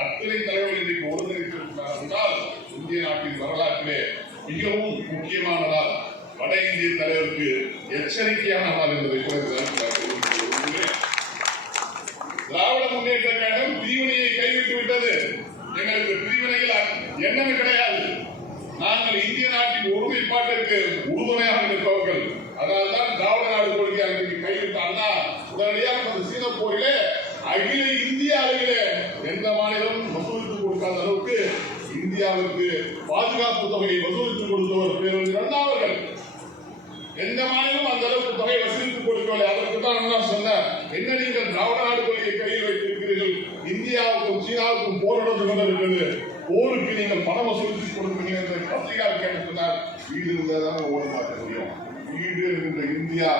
அத்தனை தலைவர்கள் இன்றைக்கு ஒருங்கிணைத்திருக்கிறார் என்றால் இந்திய நாட்டின் வரலாற்றிலே மிகவும் முக்கியமானதால் வட இந்திய தலைவருக்கு எச்சரிக்கையான நாள் என்பதை கூட இந்த திராவிட முன்னேற்ற கழகம் பிரிவினையை கைவிட்டு விட்டது எங்களுக்கு பிரிவினைகள் எண்ணமே கிடையாது. இந்திய நாட்டின் ஒருமைப்பாட்டிற்கு உறுதுணையாக நிற்பவர்கள். அதனால்தான் திராவிட நாடு கொள்கை அன்றைக்கு கைவிட்ட அண்ணா உடனடியாக அந்த சீன போரிலே அகில இந்திய அளவிலே எந்த மாநிலமும் வசூலித்து கொடுக்காத அளவுக்கு இந்தியாவிற்கு பாதுகாப்பு தொகையை வசூலித்து கொடுத்தவர் பேரறிஞர் அண்ணா அவர்கள். எந்த மாநிலம் அந்த அளவுக்கு தொகை வசூலித்துக் கொடுக்கவில்லை. அதற்கு தான் அண்ணா சொன்னார் என்ன நீங்கள் திராவிட நாடு கொள்கையை கையில் வைத்திருக்கிறீர்கள்? இந்தியாவுக்கும் சீனாவுக்கும் போர் நடந்து கொண்டிருக்கிறது போருக்கு நீங்கள் பணம் வசூலித்து கொடுப்பீங்க என்று பத்திரிகையாளர் கேட்டு சொன்னார் வீடு இருந்தால் ஓடி பார்க்க முடியும். வீடு இருக்கின்ற இந்தியா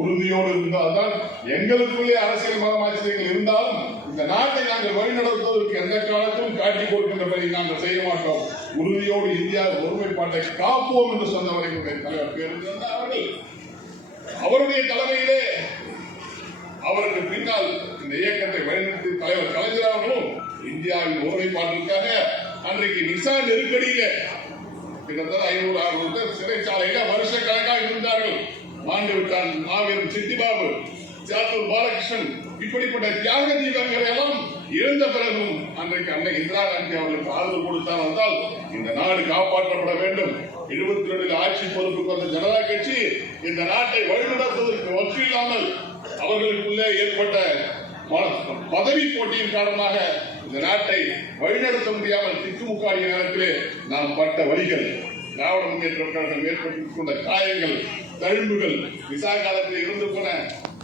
உறுதியோடு இருந்தால்தான் எங்களுக்குள்ளே அரசியல் மதமாச்சரியங்கள் இருந்தாலும் இந்த நாட்டை நாங்கள் வழிநடத்துவதற்கு எந்த காலத்திலும் காட்டிக் கொடுக்கின்றபடி நாங்கள் செய்ய மாட்டோம். உறுதியோடு இந்தியா ஒருமைப்பாட்டை காப்போம் என்று சொன்னவர் எங்களுடைய தலைவர் பேருந்து அவர்கள். அவருடைய தலைமையிலே அவருக்கு பின்னால் இந்த இயக்கத்தை வழிநடத்தி தலைவர் கலைஞர் அவர்களும் இந்தியாவின் ஒருமைப்பாட்டிற்கு அன்றைக்கு நிசா நெருக்கடியில கிட்டத்தட்ட ஐநூறு அறுநூறு பேர் சிறைச்சாலையில வருஷ கணக்காக இருந்தார்கள். மாண்டு விட்டான் மாவீரன் சித்திபாபு சாத்தூர் பாலகிருஷ்ணன். இப்படிப்பட்ட தியாக தீபங்களை எல்லாம் இழந்த பிறகும் அன்றைக்கு அன்னை இந்திரா காந்தி அவர்களுக்கு ஆதரவு கொடுத்தார் என்றால் இந்த நாடு காப்பாற்றப்பட வேண்டும். எழுபத்தி ரெண்டில் ஆட்சி பொறுப்புக்கு வந்த ஜனதா கட்சி இந்த நாட்டை வழிநடத்துவதற்கு ஒற்று இல்லாமல் அவர்களுக்குள்ளே ஏற்பட்ட பதவி போட்டியின் காரணமாக இந்த நாட்டை வழிநடத்த முடியாமல் திக்குமுக்காடிய நேரத்திலே நாம் பட்ட வழிகள் திராவிட முன்னேற்ற கழகம் ஏற்படுத்திக் காயங்கள் தழும்புகள் விசா காலத்தில் இருந்து போன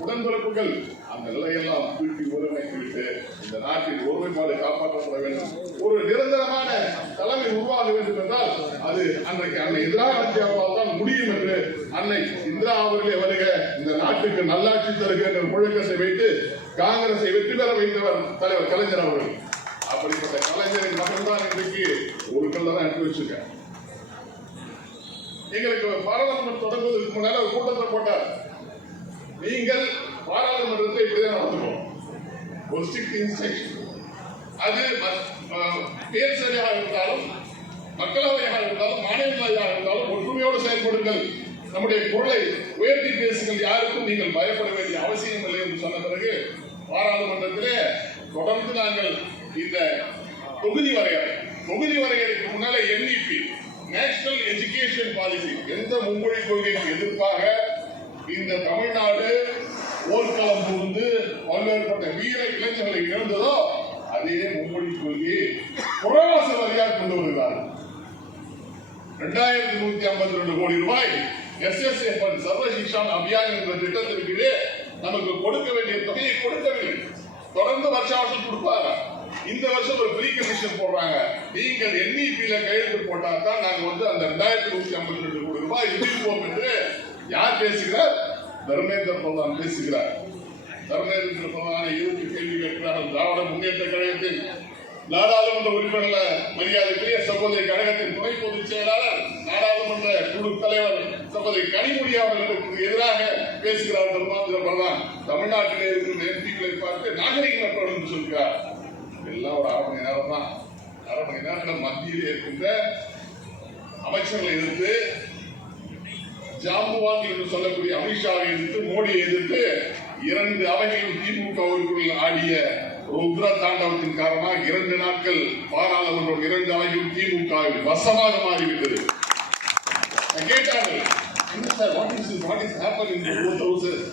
உடன்பிறப்புகள் அந்த நிலையெல்லாம் தூக்கி ஒருங்கிணைத்துவிட்டு இந்த நாட்டின் ஒருமைப்பாடு காப்பாற்றப்பட வேண்டும். ஒரு நிரந்தரமான தலைமை உருவாக வேண்டும் என்றால் அது அன்றைக்கு அன்னை இந்திரா காந்தி தான் முடியும் என்று அன்னை இந்திரா அவர்களே வருக இந்த நாட்டுக்கு நல்லாட்சி தருக முழக்கத்தை வைத்து காங்கிரஸை வெற்றி பெற வைத்தவர் தலைவர் கலைஞர் அவர்கள். அப்படிப்பட்ட கலைஞரின் மகன் இன்றைக்கு ஒரு கல்ல தான் எடுத்து வச்சிருக்கேன் எங்களுக்கு பாராளுமன்றம் தொடங்குவதற்கு முன்னால ஒரு கூட்டத்தை போட்டார். நீங்கள் பாராளுமன்றத்தை இப்படிதான் நடத்துவோம். ஒரு ஸ்ட்ரிக்ட் இன்ஸ்ட்ரக்ஷன் அது அஹ், பேர் சரியாக இருந்தாலும் மக்களவையாக இருந்தாலும் மாநிலங்களாக இருந்தாலும் ஒற்றுமையோடு செயல்படுங்கள். நம்முடைய குரலை உயர்த்தி பேசுங்கள். யாருக்கும் நீங்கள் பயப்பட வேண்டிய அவசியம் இல்லை என்று சொன்ன பிறகு பாராளுமன்றத்திலே தொடர்ந்து நாங்கள் இந்த தொகுதி வரையறை. தொகுதி வரையறைக்கு முன்னால என்இபி நேஷனல் எஜுகேஷன் பாலிசி எந்த மும்மொழி கொள்கைக்கு எதிர்ப்பாக இந்த தமிழ்நாடு போர்க்களம் புகுந்து பல்வேறுபட்ட வீர இளைஞர்களை இழந்ததோ அதே மும்மொழி கொள்கையை புறவாச வரியாக கொண்டு வருகிறார்கள். ரெண்டாயிரத்தி நூத்தி ஐம்பத்தி ரெண்டு கோடி ரூபாய் எஸ்எஸ்ஏ ஃபண்ட் சர்வ சிக்ஷான் அபியான் என்ற திட்டத்திற்கு நமக்கு கொடுக்க வேண்டிய தொகையை கொடுக்கவில்லை. தொடர்ந்து வருஷ வருஷம் கொடுப்பாங்க. இந்த வருஷம் ஒரு ப்ரீ கமிஷன் போடுறாங்க. நீங்கள் என்இபியில கையெழுத்து போட்டா தான் நாங்க வந்து அந்த ரெண்டாயிரத்தி நூத்தி ஐம்பத்தி ரெண்டு கோடி ரூபாய் விடுவிப்போம் என்று யார் பேசுகிறார்? தர்மேந்திர பிரதான் பேசுகிறார். தர்மேந்திர பிரதான எதிர்ப்பு கேள்வி கேட்கிறார்கள். திராவிட முன்னேற்ற கழகத்தின் நாடாளுமன்ற உறுப்பினர்கள் மரியாதைக்குரிய சகோதரி கழகத்தின் துணை பொதுச் செயலாளர் நாடாளுமன்ற குழு தலைவர் சகோதரி கனிமொழி அவர்களுக்கு எதிராக பேசுகிறார் தர்மாந்திர பிரதான். தமிழ்நாட்டிலே இருக்கிற எம்பிக்களை பார்த்து நாகரிகமற்றவர் என்று சொல்கிறார். எல்லாம் ஒரு அரை மணி நேரம் தான் அரை மணி நேரத்தில் மத்தியில் இருக்கின்ற அமைச்சர்களை எதிர்த்து ஜாம்புவான் என்று சொல்லக்கூடிய அமித்ஷாவை எதிர்த்து மோடியை எதிர்த்து இரண்டு அவைகளில் திமுக உறுப்பினர்கள் ஆடிய ருத்ர தாண்டவத்தின் காரணமாக இரண்டு நாட்கள் பாராளுமன்றம் இரண்டு அவைகளும் திமுக வசமாக மாறிவிட்டது. கேட்டார்கள் என்ன sir what is what is happen in both houses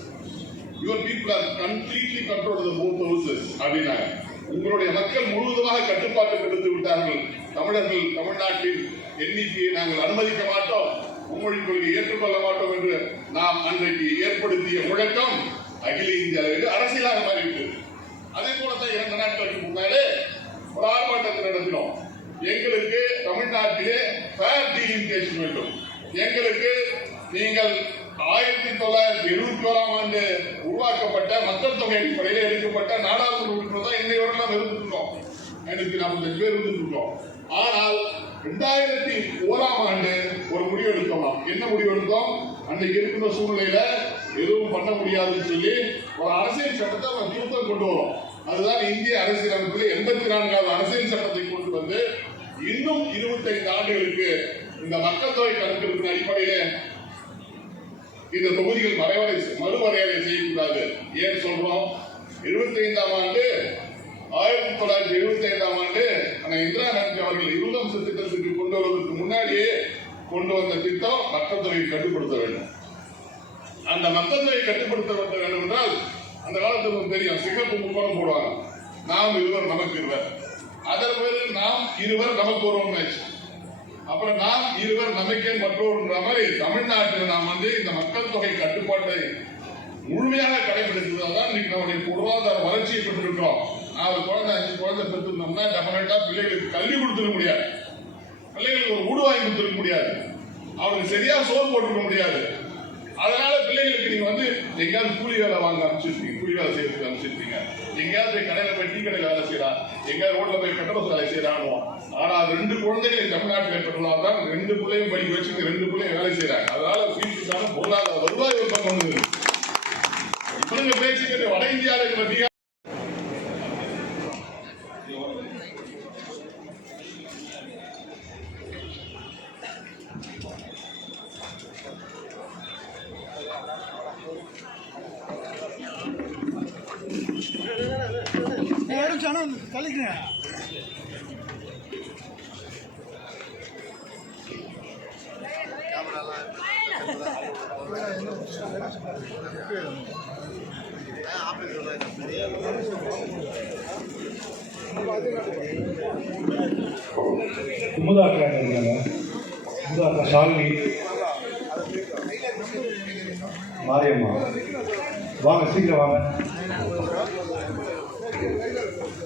your people are completely control both houses அப்படின்னாங்க உங்களுடைய மக்கள் முழுவதுமாக கட்டுப்பாட்டுக்கு எடுத்து விட்டார்கள். தமிழர்கள் தமிழ்நாட்டில் எண்ணிக்கையை நாங்கள் அனுமதிக்க மாட்டோம். மும்மொழி கொள்கை ஏற்றுக்கொள்ள மாட்டோம் என்று நாம் அன்றைக்கு ஏற்படுத்திய முழக்கம் அகில இந்திய அளவில் அரசியலாக மாறிவிட்டது. அதே போலதான் இரண்டு நாட்களுக்கு முன்னாலே ஒரு ஆர்ப்பாட்டத்தை நடத்தினோம். எங்களுக்கு தமிழ்நாட்டிலே ஃபேர் டீலிமிட்டேஷன் வேண்டும். எங்களுக்கு நீங்கள் ஆயிரத்தி தொள்ளாயிரத்தி எழுபத்தி ஓராம் ஆண்டு உருவாக்கப்பட்ட மக்கள் தொகை அடிப்படையில் எடுக்கப்பட்ட நாடாளுமன்ற உறுப்பினர் தான் இன்னை நாம் நாம் எனக்கு ஐநூத்தி நாற்பத்தஞ்சு பேர் இருந்துருக்கோம் ஆனால் ரெண்டாயிரத்தி ஓராம் ஆண்டு ஒரு முடிவு எடுத்தோம் என்ன முடிவு எடுத்தோம்? அன்னைக்கு இருக்கிற சூழ்நிலையில எதுவும் பண்ண முடியாதுன்னு சொல்லி ஒரு அரசியல் சட்டத்தை நம்ம திருத்தம் கொண்டு வரும். அதுதான் இந்திய அரசியலமைப்பில் எண்பத்தி நான்காவது அரசியல் சட்டத்தை கொண்டு வந்து இன்னும் இருபத்தைந்து ஆண்டுகளுக்கு இந்த மக்கள் தொகை கணக்கெடுப்பின் அடிப்படையிலே இந்த தொகுதிகள் மறைவரை மறுவரையறை செய்யக்கூடாது. ஏன் சொல்றோம்? இருபத்தி ஐந்தாம் ஆண்டு ஆயிரத்தி தொள்ளாயிரத்தி எழுபத்தி ஐந்தாம் ஆண்டு ஆனால் இந்திரா காந்தி அவர்கள் இருபது திட்டத்திற்கு கொண்டு வருவதற்கு முன்னாடியே கொண்டு வந்த திட்டம் மக்கள் தொகையை கட்டுப்படுத்த வேண்டும். அந்த மக்கள் தொகையை கட்டுப்படுத்த வேண்டும் என்றால் அந்த காலத்துக்கு தெரியும் சிங்கப்பு முக்கோணம் போடுவாங்க. நாம் இருவர் நமக்கு இருவர். அதன் பிறகு நாம் இருவர் நமக்கு ஒருவன் ஆச்சு அப்புறம் நாம் இருவர் நமக்கே மற்றோருன்ற மாதிரி தமிழ்நாட்டில் நாம் வந்து இந்த மக்கள் தொகை கட்டுப்பாட்டை முழுமையாக கடைபிடித்ததால் தான் இன்னைக்கு நம்முடைய பொருளாதார வளர்ச்சியை பெற்றிருக்கிறோம். நாலு குழந்தை அஞ்சு குழந்தை பெற்றிருந்தோம்னா டெஃபினட்டா பிள்ளைகளுக்கு கல்வி கொடுத்துட முடியாது. பிள்ளைகளுக்கு ஒரு வீடு வாங்கி கொடுத்துருக்க முடியாது. அவனுக்கு சரியா சோறு போட்டுக்க முடியாது. அதனால பிள்ளைகளுக்கு நீங்க வந்து எங்கேயாவது கூலி வேலை வாங்க ஆரம்பிச்சிருக்கீங்க கூலி வேலை செய்யறதுக்கு அனுப்பிச்சிருப்பீங்க எங்கேயாவது போய் கடையில போய் டீ கடையில் வேலை செய்யறான் எங்கேயாவது ரோட்ல போய் பெட்ரோல் வேலை செய்யறான் ஆனா அது ரெண்டு குழந்தைகளை தமிழ்நாட்டில் பெற்றலாம் தான் ரெண்டு பிள்ளையும் படிக்க வச்சு ரெண்டு பிள்ளையும் வேலை செய்யறாங்க அதனால வீட்டுக்கான பொருளாதார வருவாய் ஒரு பக்கம் வந்து இவங்க பேச்சுக்கிட்டு வட இந்தியாவில் நிமிஷம் பீகார் எடுச்சானா குமுதாக்கா இருக்காங்க குமுதாக்கா ஷாலினி மாரியம்மா. வாங்க சீக்கிரம் வாங்க.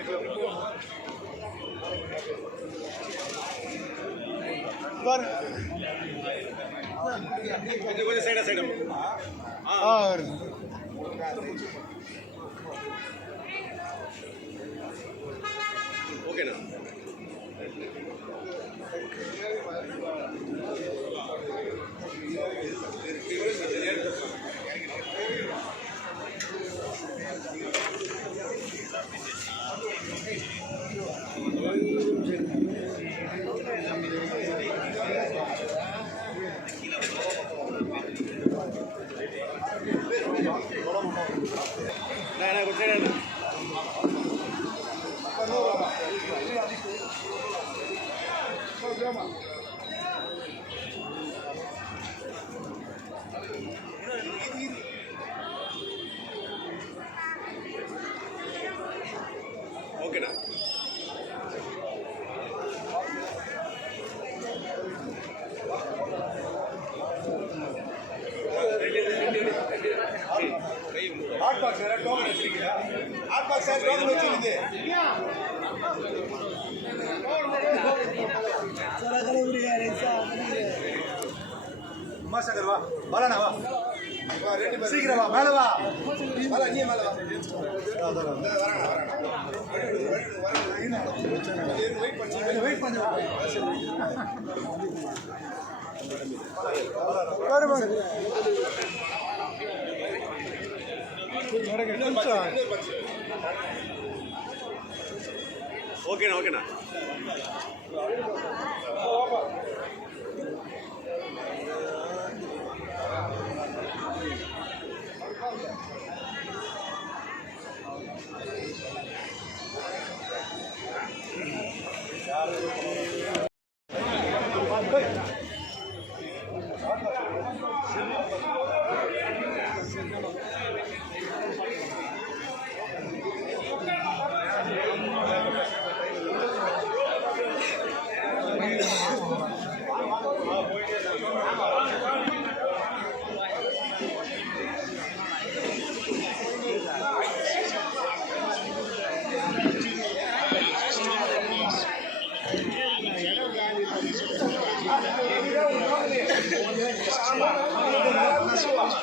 வாங்க பாரு கொஞ்சம் சைடா சைடா ஆ ஓகேண்ணா ஹாட் பாக்ஸ் வேற டோக்கன் வச்சிருக்கீங்க ஹாட் பாக்ஸ் வேற டோக்கன் வச்சிருக்கு வா. வரண்ணா வா. சீக்கிரம் வா. மேல வா. வா நீ மேல வா. வெயிட் பண்ணு. ஓகேண்ணா ஓகேண்ணா. It's